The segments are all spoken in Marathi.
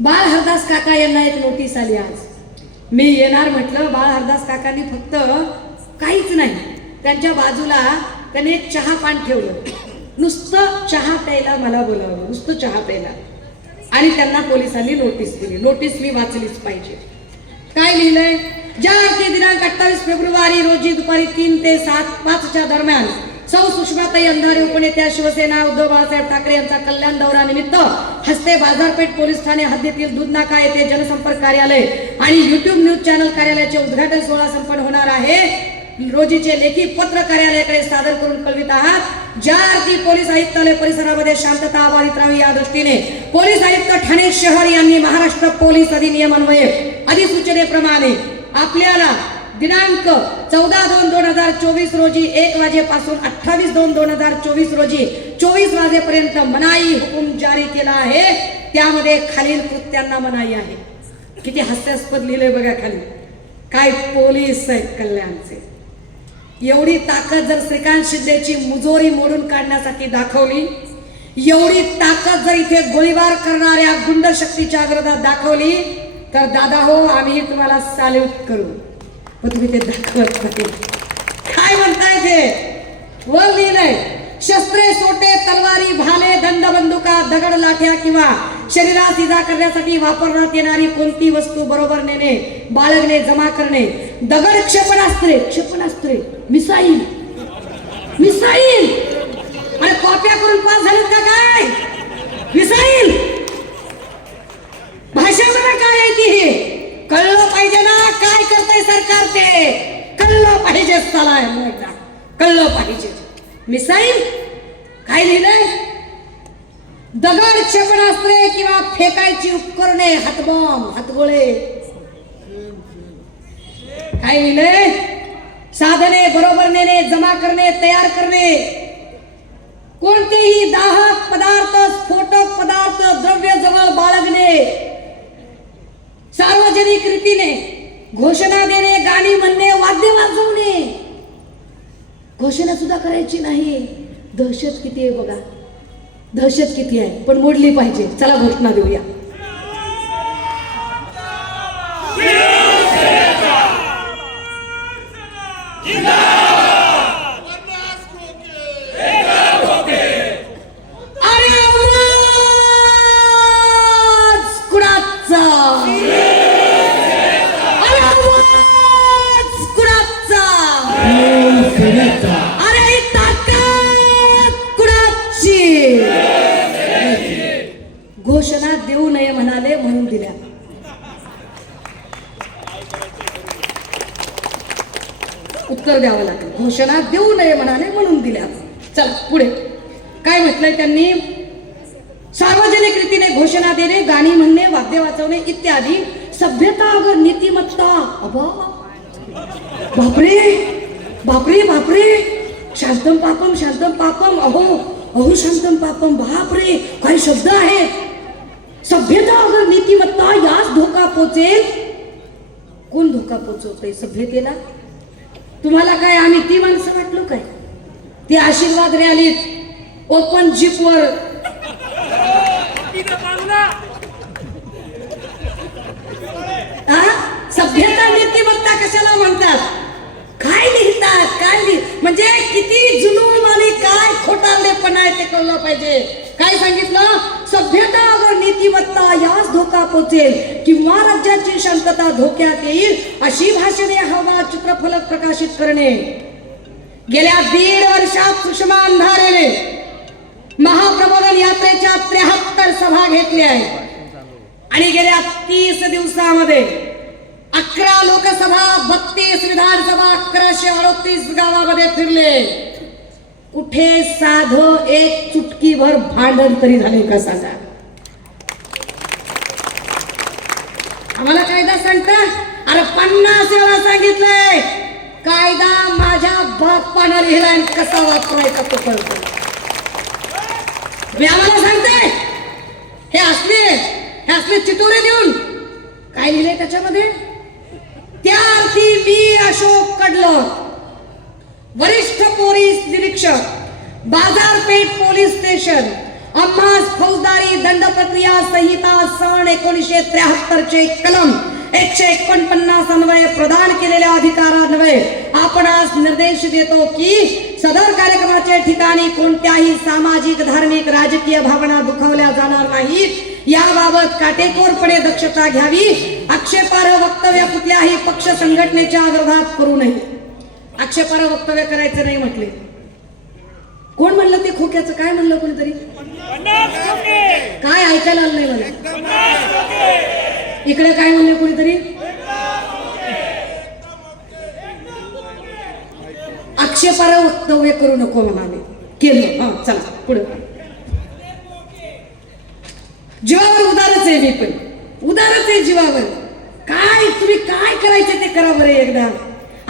बाळ हरदास काका यांना एक नोटीस आली आज. मी येणार म्हटलं बाळ हरदास काकांनी फक्त काहीच नाही त्यांच्या बाजूला त्यांनी एक चहा पान ठेवलं. नुसतं चहा प्यायला मला बोलावलं नुसतं चहा प्यायला. आणि त्यांना पोलिसांनी नोटीस दिली. नोटीस मी वाचलीच पाहिजे. काय लिहिलंय? ज्या अर्थी दिनांक अठ्ठावीस फेब्रुवारी रोजी दुपारी तीन ते सात पाचच्या दरम्यान सौ सुषमाताई अंधारे उपनेत्या शिवसेना उद्धव बाळासाहेब ठाकरे यांचा कल्याण दौरा निमित्त हस्ते बाजारपेठ पोलीस ठाणे हद्दीतील दूधनाका येथे जनसंपर्क कार्यालय आणि युट्यूब न्यूज चॅनल कार्यालयाचे उद्घाटन सोहळा संपन्न होणार आहे. रोजीचे लेखी पत्र कार्यालयाकडे सादर करून कळवित आहात. ज्या अर्थी पोलीस आयुक्तालय परिसरामध्ये शांतता अबाधित राहावी या दृष्टीने पोलीस आयुक्त ठाणे शहर यांनी महाराष्ट्र पोलीस अधिनियमान्वये अधिसूचनेप्रमाणे आपल्याला दिनांक चौदा दोन दोन हजार चोवीस रोजी एक वाजेपासून अठ्ठावीस दोन दोन हजार चोवीस रोजी चोवीस वाजेपर्यंत मनाई हुकूम जारी केला आहे. त्यामध्ये खालील कृत्यांना मनाई आहे. किती हास्यास्पद लिहिलंय बघा खाली. काय पोलीस आहेत कल्याणचे. एवढी ताकद जर श्रीकांत शिंदेची मुजोरी मोडून काढण्यासाठी दाखवली एवढी ताकद जर इथे गोळीबार करणाऱ्या गुंड शक्तीच्या विरोधात दाखवली तर दादा हो आम्ही तुम्हाला सॅल्यूट करू. पण दाखवत नाही. काय म्हणताय ते? वर लिहिलंय शस्त्रे सोटे तलवारी भाले दंड बंदुका दगड लाठ्या किंवा शरीरास इजा करण्यासाठी वापरण्यात येणारी कोणती वस्तू बरोबर नेणे बाळगणे जमा करणे? दगड क्षेपणास्त्रे क्षेपणास्त्रे मिसाईल. मिसाईल. अरे कॉप्या करून पास झालेत का काय? मिसाईल भाषेमध्ये काय आहे ती हे कळलं पाहिजे ना काय करतंय सरकार ते कळलं पाहिजे चला एकदा कळलं पाहिजे. मिसाईल काय लिहिलंय? दगड क्षेपणास्त्रे किंवा फेकायची उपकरणे हातबॉम्ब हातगोळे. काय लिहिलंय? साधने बरोबर नेणे जमा करणे तयार करणे. कोणतेही दाहक पदार्थ स्फोटक पदार्थ द्रव्य जवळ बाळगणे. सार्वजनिक रीतीने घोषणा देणे गाणी म्हणणे वाद्य वाजवणे. घोषणा सुद्धा करायची नाही. दहशत किती आहे बघा. दहशत किती आहे. पण मोडली पाहिजे. चला घोषणा देऊया. जिंदाबाद! घोषणा देऊ नये म्हणाले म्हणून दिल्या. उत्तर द्यावं लागलं. घोषणा देऊ नये म्हणाले म्हणून दिल्या. चला पुढे. काय म्हटलंय त्यांनी? सार्वजनिक रीतीने घोषणा देणे गाणी म्हणणे वाद्य वाचवणे इत्यादी. सभ्यता अगर नीतिमत्ता. अबा. बापरे. बापरे बापरे. शांतम पापम शांतम पापम. अहो अहो शांतम पापम. बापरे. काही शब्द आहेत सभ्यता अगर नीतिमत्ता यास धोका पोचेल. कोण धोका पोचवतोय सभ्यतेला? तुम्हाला काय आम्ही ती माणसं वाटलो काय? ती आशीर्वाद रॅलीत ओपन जीपवर. हा? सभ्यता नीतिमत्ता कशाला म्हणतात? काय लिहितात काय लिह म्हणजे किती जुनून आणि काय खोटारलेपणा आहे ते कळलं पाहिजे. काय सांगितलं? अगर यास धोका पोचेल. किंवा राज्याची शांतता धोक्यात येईल अशी भाषणे हवा चित्रफलक प्रकाशित करणे. गेल्या दीड वर्षात सुषमा अंधारेने महाप्रबोधन यात्रेच्या त्र्याहत्तर सभा घेतल्या आहेत. आणि गेल्या तीस दिवसामध्ये अकरा लोकसभा बत्तीस विधानसभा अकराशे अडतीस गावामध्ये फिरले. कुठे साध एक चुटकीभर भांडण तरी झाले का सांगा? मला कायदा सांगता? अरे पन्नास वेळा सांगितलंय. कायदा माझ्या बाप्पानं लिहिला आणि कसा वापरायचा तो कळतो. मी आम्हाला सांगते. हे असले हे असले चितुरे देऊन काय लिहिलंय त्याच्यामध्ये? त्या अर्थी मी अशोक कडलं वरिष्ठ पोलीस निरीक्षक बाजारपेठ पोलीस स्टेशन अम्मा दंड प्रक्रिया संहिता सन एकोणीसशे त्र्याहत्तर चे कलम एकशे एकोणपन्नास अन्वये प्रदान केलेल्या अधिकारान्वये आपण आज निर्देश देतो की सदर कार्यक्रमाच्या ठिकाणी कोणत्याही सामाजिक धार्मिक राजकीय भावना दुखावल्या जाणार नाहीत. याबाबत काटेकोरपणे दक्षता घ्यावी. आक्षेपार्ह वक्तव्य कुठल्याही पक्ष संघटनेच्या विरोधात करू नये. आक्षेपार्ह वक्तव्य करायचं नाही म्हटले. कोण म्हणलं ते खोक्याचं? काय म्हणलं कोणीतरी? ऐकायला आलं नाही मला. इकडे काय म्हणले कुणीतरी? आक्षेपारा वक्तव्य करू नको म्हणाले. केलं. हा चला पुढे. जीवावर उदारच आहे मी पण. उदारच आहे जीवावर. काय तुम्ही काय करायचे ते करा बरे एकदा.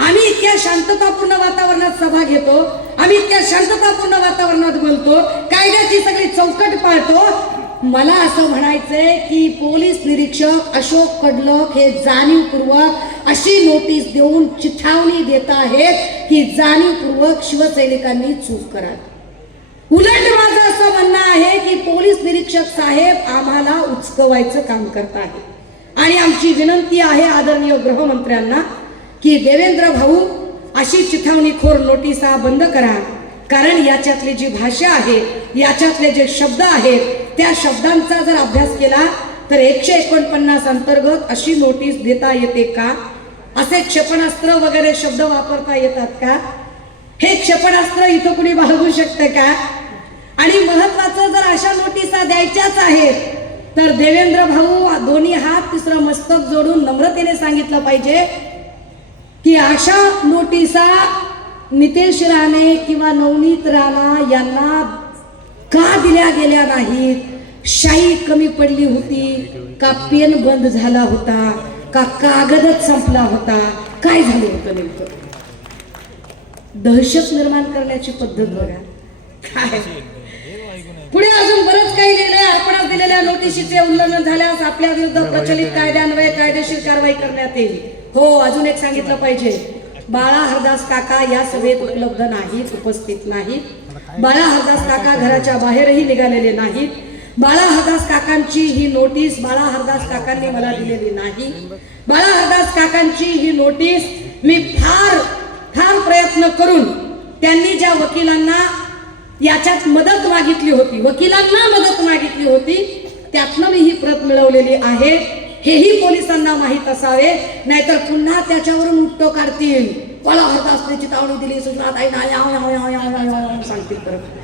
आम्ही इतक्या शांततापूर्ण वातावरणात सभा घेतो आम्ही इतक्या शांततापूर्ण वातावरणात बोलतो कायद्याची सगळी चौकट पाळतो मला असं म्हणायचंय की पोलीस निरीक्षक अशोक कडलक हे जाणीवपूर्वक अशी नोटीस देऊन चिठावणी देत आहेत की जाणीवपूर्वक शिवसैनिकांनी चूक करा उलट माझं असं म्हणणं आहे की पोलीस निरीक्षक साहेब आम्हाला उचकवायचं काम करत आहे आणि आमची विनंती आहे आदरणीय गृहमंत्र्यांना की देवेंद्र भाऊ अशी चिथावणीखोर नोटिसा बंद करा. कारण याच्यातली जी भाषा आहे याच्यातले जे शब्द आहेत त्या शब्दांचा जर अभ्यास केला तर एकशे एकोणपन्नास अंतर्गत अशी नोटीस देता येते का? असे क्षेपणास्त्र वगैरे शब्द वापरता येतात का? हे क्षेपणास्त्र इथं कुणी बाळगू शकतं का? आणि महत्वाचं जर अशा नोटिसा द्यायच्याच आहेत तर देवेंद्र भाऊ दोन्ही हात तिसरं मस्तक जोडून नम्रतेने सांगितलं पाहिजे की अशा नोटिसा नितेश राणे किंवा नवनीत राणा यांना का दिल्या गेल्या नाहीत? शाई कमी पडली होती का पेन बंद झाला होता का कागदच संपला होता? काय झालं होतं नेमकं? दहशत निर्माण करण्याची पद्धत बघा. काय? पुढे अजून बरंच काही लिहिलंय आपण दिलेल्या नोटिशीचे उल्लंघन झाल्यास आपल्या विरुद्ध प्रचलित कायद्यान्वये कायदेशीर कारवाई करण्यात येईल. हो अजून एक सांगितलं पाहिजे. बाळा हरदास काका या सभेत उपलब्ध नाहीत उपस्थित नाहीत. बाळा हरदास काका घराच्या बाहेरही निघालेले नाहीत. बाळा हरदास काकांची ही नोटीस बाळा हरदास काकांनी मला दिलेली नाही. बाळा हरदास काकांची ही नोटीस मी फार फार प्रयत्न करून त्यांनी ज्या वकिलांना याच्यात मदत मागितली होती वकिलांना मदत मागितली होती त्यातनं मी ही प्रत मिळवलेली आहे. हेही पोलिसांना माहीत असावे नाहीतर पुन्हा त्याच्यावरून उपटो काढतील. Wala, hatas na yung chitaw ni Diliso. Natay na, ayaw, ayaw, ayaw, ayaw, ayaw, ayaw, ayaw, ayaw,